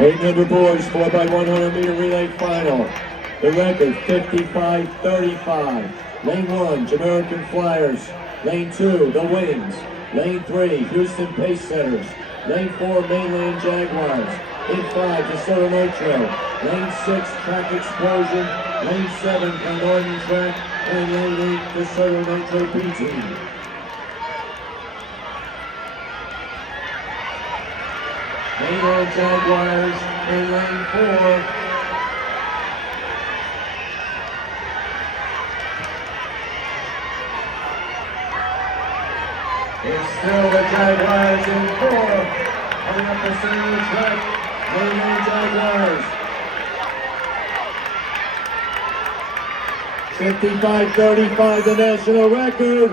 800 boys 4x100 meter relay final. The record 55:35. Lane 1, Jamaican Flyers. Lane 2, the Wings. Lane 3, Houston Pace Setters. Lane 4, Mainland Jaguars. Lane 5, DeSoto Nitro. Lane 6, Track Explosion. Lane 7, Northern Track. And Lane 8, DeSoto Nitro PT. Mainland Jaguars in lane 4. It's still the Jaguars in 4. Coming up the center of the track, Mainland Jaguars. 55:35, the national record.